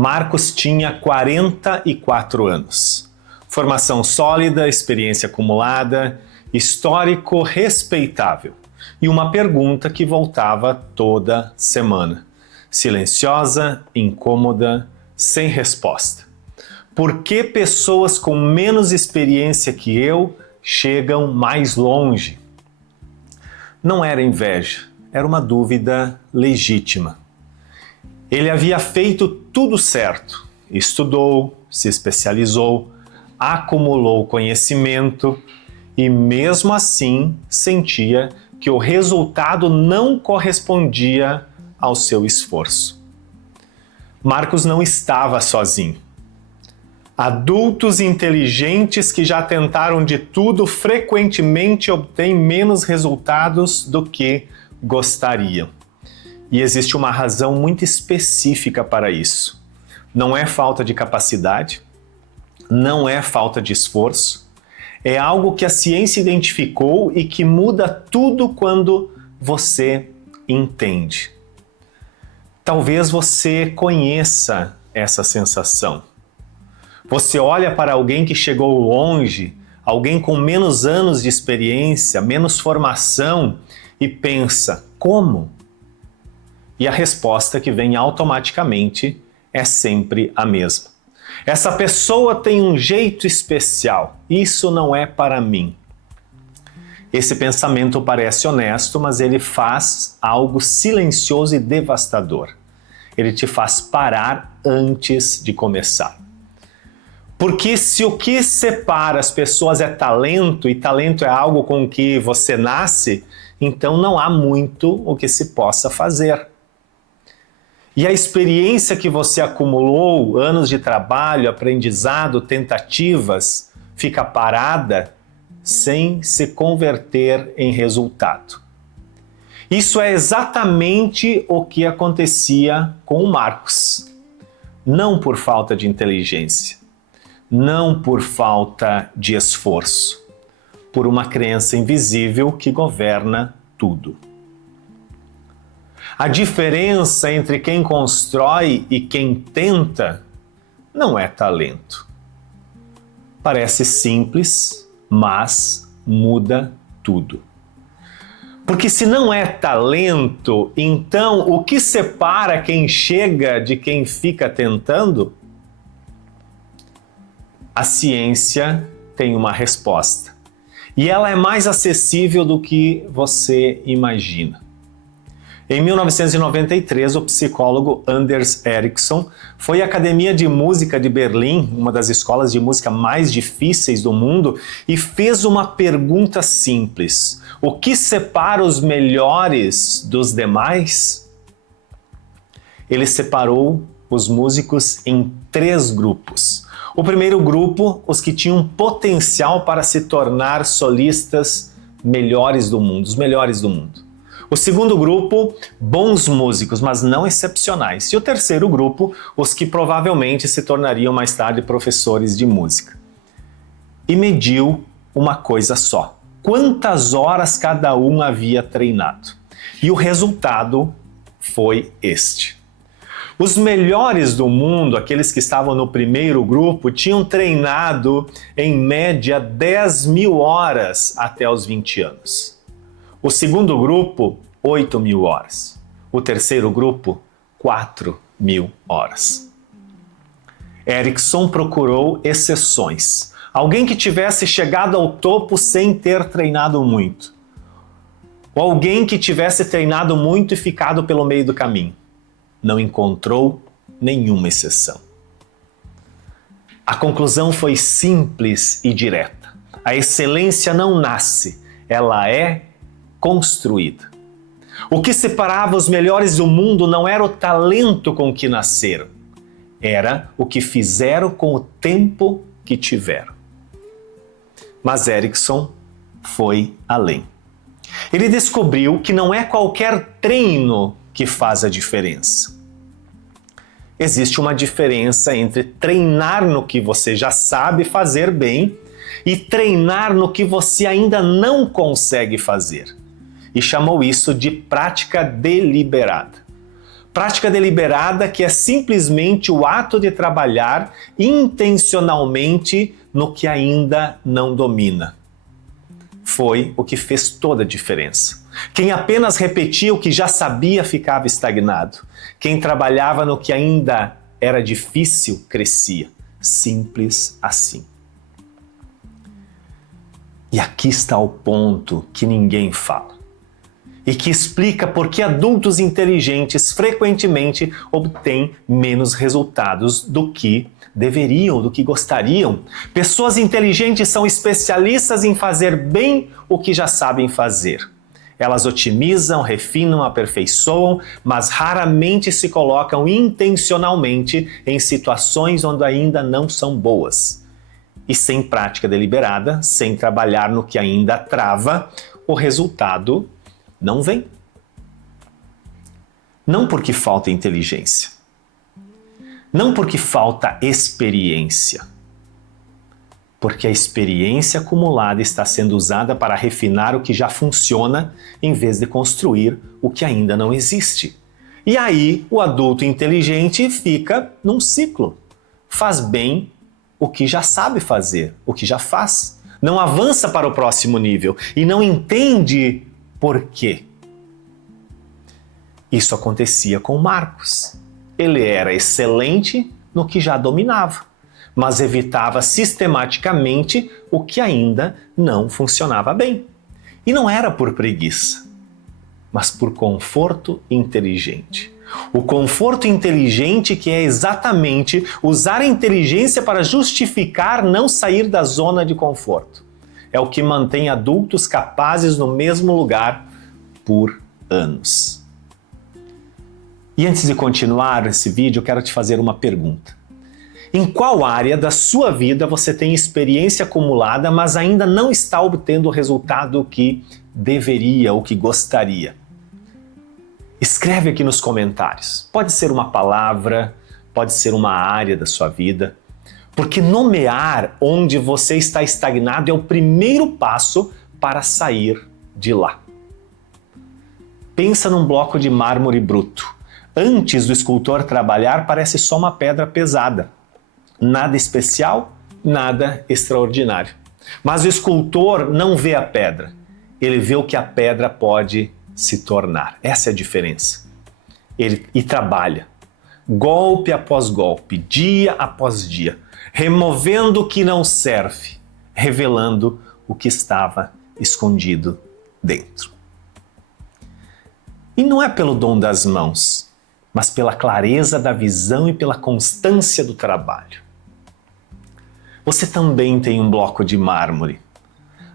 Marcos tinha 44 anos. Formação sólida, experiência acumulada, histórico respeitável. E uma pergunta que voltava toda semana. Silenciosa, incômoda, sem resposta. Por que pessoas com menos experiência que eu chegam mais longe? Não era inveja, era uma dúvida legítima. Ele havia feito tudo certo, estudou, se especializou, acumulou conhecimento e mesmo assim sentia que o resultado não correspondia ao seu esforço. Marcos não estava sozinho. Adultos inteligentes que já tentaram de tudo frequentemente obtêm menos resultados do que gostariam. E existe uma razão muito específica para isso. Não é falta de capacidade, não é falta de esforço, é algo que a ciência identificou e que muda tudo quando você entende. Talvez você conheça essa sensação. Você olha para alguém que chegou longe, alguém com menos anos de experiência, menos formação e pensa, como? E a resposta que vem automaticamente é sempre a mesma. Essa pessoa tem um jeito especial, isso não é para mim. Esse pensamento parece honesto, mas ele faz algo silencioso e devastador. Ele te faz parar antes de começar. Porque se o que separa as pessoas é talento, e talento é algo com que você nasce, então não há muito o que se possa fazer. E a experiência que você acumulou, anos de trabalho, aprendizado, tentativas, fica parada sem se converter em resultado. Isso é exatamente o que acontecia com o Marcos. Não por falta de inteligência, não por falta de esforço, por uma crença invisível que governa tudo. A diferença entre quem constrói e quem tenta não é talento. Parece simples, mas muda tudo. Porque se não é talento, então o que separa quem chega de quem fica tentando? A ciência tem uma resposta. E ela é mais acessível do que você imagina. Em 1993, o psicólogo Anders Ericsson foi à Academia de Música de Berlim, uma das escolas de música mais difíceis do mundo, e fez uma pergunta simples. O que separa os melhores dos demais? Ele separou os músicos em 3 grupos. O primeiro grupo, os que tinham potencial para se tornar solistas melhores do mundo, os melhores do mundo. O segundo grupo, bons músicos, mas não excepcionais. E o terceiro grupo, os que provavelmente se tornariam mais tarde professores de música. E mediu uma coisa só. Quantas horas cada um havia treinado? E o resultado foi este. Os melhores do mundo, aqueles que estavam no primeiro grupo, tinham treinado em média 10.000 horas até os 20 anos. O segundo grupo, 8.000 horas. O terceiro grupo, 4.000 horas. Ericsson procurou exceções. Alguém que tivesse chegado ao topo sem ter treinado muito. Ou alguém que tivesse treinado muito e ficado pelo meio do caminho. Não encontrou nenhuma exceção. A conclusão foi simples e direta. A excelência não nasce, ela é construída. O que separava os melhores do mundo não era o talento com que nasceram, era o que fizeram com o tempo que tiveram. Mas Ericsson foi além. Ele descobriu que não é qualquer treino que faz a diferença. Existe uma diferença entre treinar no que você já sabe fazer bem e treinar no que você ainda não consegue fazer. E chamou isso de prática deliberada. Prática deliberada, que é simplesmente o ato de trabalhar intencionalmente no que ainda não domina. Foi o que fez toda a diferença. Quem apenas repetia o que já sabia ficava estagnado. Quem trabalhava no que ainda era difícil crescia. Simples assim. E aqui está o ponto que ninguém fala e que explica por que adultos inteligentes frequentemente obtêm menos resultados do que deveriam, do que gostariam. Pessoas inteligentes são especialistas em fazer bem o que já sabem fazer. Elas otimizam, refinam, aperfeiçoam, mas raramente se colocam intencionalmente em situações onde ainda não são boas. E sem prática deliberada, sem trabalhar no que ainda trava, o resultado não vem. Não porque falta inteligência. Não porque falta experiência. Porque a experiência acumulada está sendo usada para refinar o que já funciona, em vez de construir o que ainda não existe. E aí o adulto inteligente fica num ciclo. Faz bem o que já sabe fazer, o que já faz. Não avança para o próximo nível e não entende por quê. Isso acontecia com Marcos. Ele era excelente no que já dominava, mas evitava sistematicamente o que ainda não funcionava bem. E não era por preguiça, mas por conforto inteligente. O conforto inteligente, que é exatamente usar a inteligência para justificar não sair da zona de conforto. É o que mantém adultos capazes no mesmo lugar por anos. E antes de continuar esse vídeo, eu quero te fazer uma pergunta. Em qual área da sua vida você tem experiência acumulada, mas ainda não está obtendo o resultado que deveria ou que gostaria? Escreve aqui nos comentários. Pode ser uma palavra, pode ser uma área da sua vida, porque nomear onde você está estagnado é o primeiro passo para sair de lá. Pensa num bloco de mármore bruto. Antes do escultor trabalhar, parece só uma pedra pesada. Nada especial, nada extraordinário. Mas o escultor não vê a pedra, ele vê o que a pedra pode se tornar. Essa é a diferença. Ele trabalha, golpe após golpe, dia após dia, removendo o que não serve, revelando o que estava escondido dentro. E não é pelo dom das mãos, mas pela clareza da visão e pela constância do trabalho. Você também tem um bloco de mármore.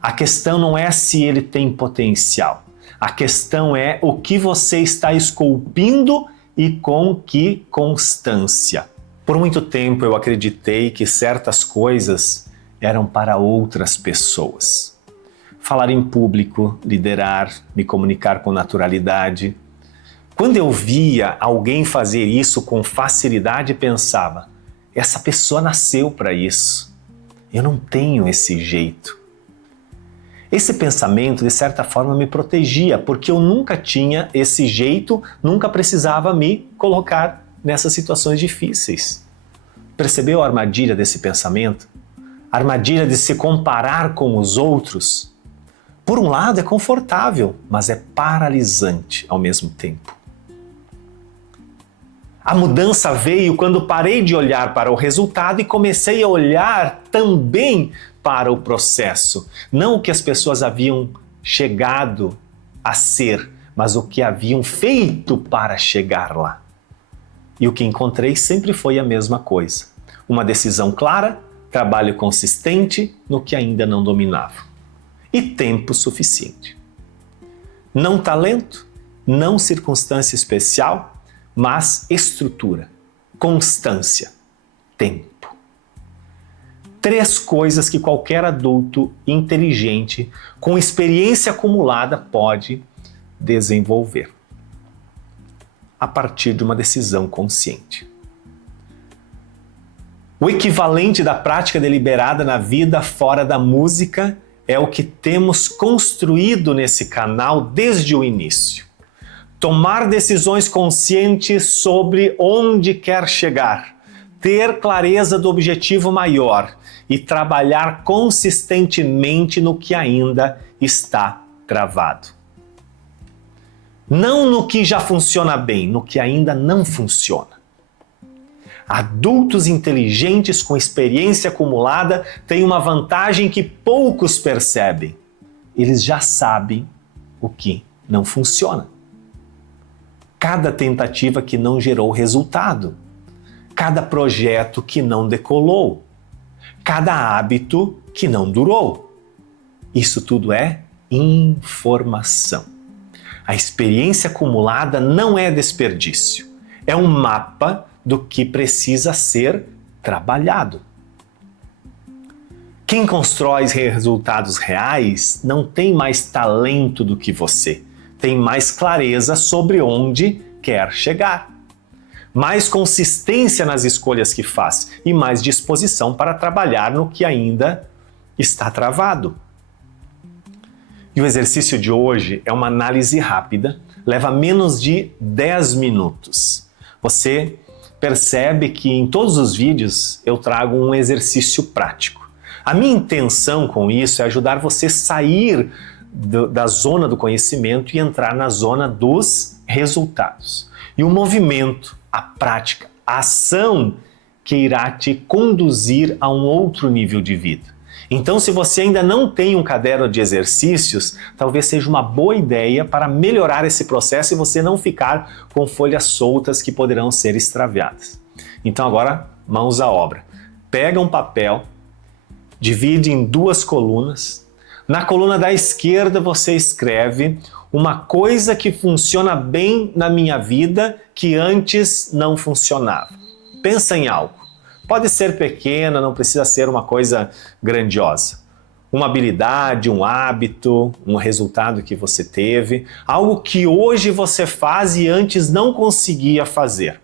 A questão não é se ele tem potencial. A questão é o que você está esculpindo e com que constância. Por muito tempo eu acreditei que certas coisas eram para outras pessoas. Falar em público, liderar, me comunicar com naturalidade. Quando eu via alguém fazer isso com facilidade, pensava, essa pessoa nasceu para isso. Eu não tenho esse jeito. Esse pensamento, de certa forma, me protegia, porque eu nunca tinha esse jeito, nunca precisava me colocar nessas situações difíceis. Percebeu a armadilha desse pensamento? A armadilha de se comparar com os outros? Por um lado é confortável, mas é paralisante ao mesmo tempo. A mudança veio quando parei de olhar para o resultado e comecei a olhar também para o processo. Não o que as pessoas haviam chegado a ser, mas o que haviam feito para chegar lá. E o que encontrei sempre foi a mesma coisa. Uma decisão clara, trabalho consistente no que ainda não dominava. E tempo suficiente. Não talento, não circunstância especial, mas estrutura, constância, tempo. 3 coisas que qualquer adulto inteligente, com experiência acumulada, pode desenvolver a partir de uma decisão consciente. O equivalente da prática deliberada na vida fora da música é o que temos construído nesse canal desde o início. tomar decisões conscientes sobre onde quer chegar, ter clareza do objetivo maior e trabalhar consistentemente no que ainda está travado. Não no que já funciona bem, no que ainda não funciona. Adultos inteligentes com experiência acumulada têm uma vantagem que poucos percebem. Eles já sabem o que não funciona. Cada tentativa que não gerou resultado, cada projeto que não decolou, cada hábito que não durou. Isso tudo é informação. A experiência acumulada não é desperdício, é um mapa do que precisa ser trabalhado. Quem constrói resultados reais não tem mais talento do que você, tem mais clareza sobre onde quer chegar, mais consistência nas escolhas que faz e mais disposição para trabalhar no que ainda está travado. E o exercício de hoje é uma análise rápida, leva menos de 10 minutos. Você percebe que em todos os vídeos eu trago um exercício prático. A minha intenção com isso é ajudar você a sair da zona do conhecimento e entrar na zona dos resultados. E o movimento, a prática, a ação que irá te conduzir a um outro nível de vida. Então, se você ainda não tem um caderno de exercícios, talvez seja uma boa ideia para melhorar esse processo e você não ficar com folhas soltas que poderão ser extraviadas. Então agora, mãos à obra. Pega um papel, divide em 2 colunas. Na coluna da esquerda você escreve uma coisa que funciona bem na minha vida que antes não funcionava. Pensa em algo. Pode ser pequena, não precisa ser uma coisa grandiosa. Uma habilidade, um hábito, um resultado que você teve, algo que hoje você faz e antes não conseguia fazer.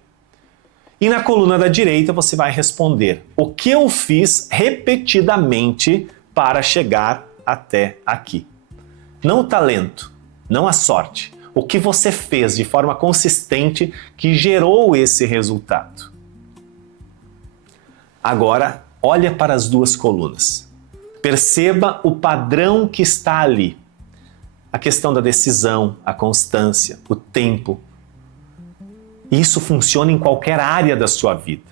E na coluna da direita você vai responder: o que eu fiz repetidamente para chegar até aqui? Não o talento, não a sorte. O que você fez de forma consistente que gerou esse resultado. Agora, olha para as 2 colunas. Perceba o padrão que está ali. A questão da decisão, a constância, o tempo. Isso funciona em qualquer área da sua vida.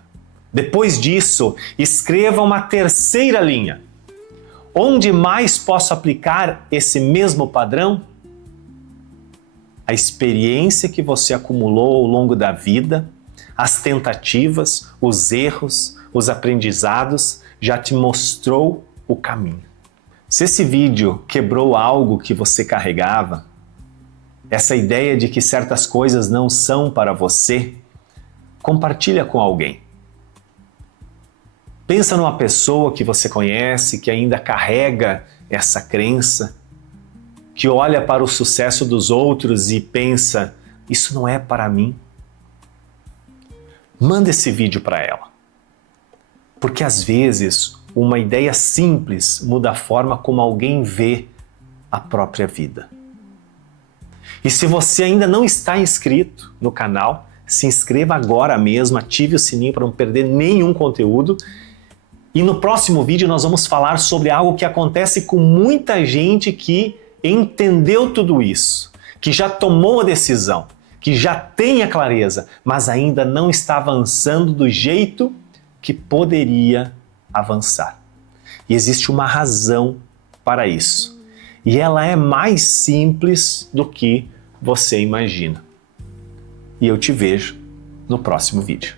Depois disso, escreva uma 3ª linha. Onde mais posso aplicar esse mesmo padrão? A experiência que você acumulou ao longo da vida, as tentativas, os erros, os aprendizados já te mostrou o caminho. Se esse vídeo quebrou algo que você carregava, essa ideia de que certas coisas não são para você, compartilha com alguém. Pensa numa pessoa que você conhece que ainda carrega essa crença, que olha para o sucesso dos outros e pensa: isso não é para mim. Manda esse vídeo para ela. Porque às vezes uma ideia simples muda a forma como alguém vê a própria vida. E se você ainda não está inscrito no canal, se inscreva agora mesmo, ative o sininho para não perder nenhum conteúdo. E no próximo vídeo nós vamos falar sobre algo que acontece com muita gente que entendeu tudo isso, que já tomou a decisão, que já tem a clareza, mas ainda não está avançando do jeito que poderia avançar. E existe uma razão para isso. E ela é mais simples do que você imagina. E eu te vejo no próximo vídeo.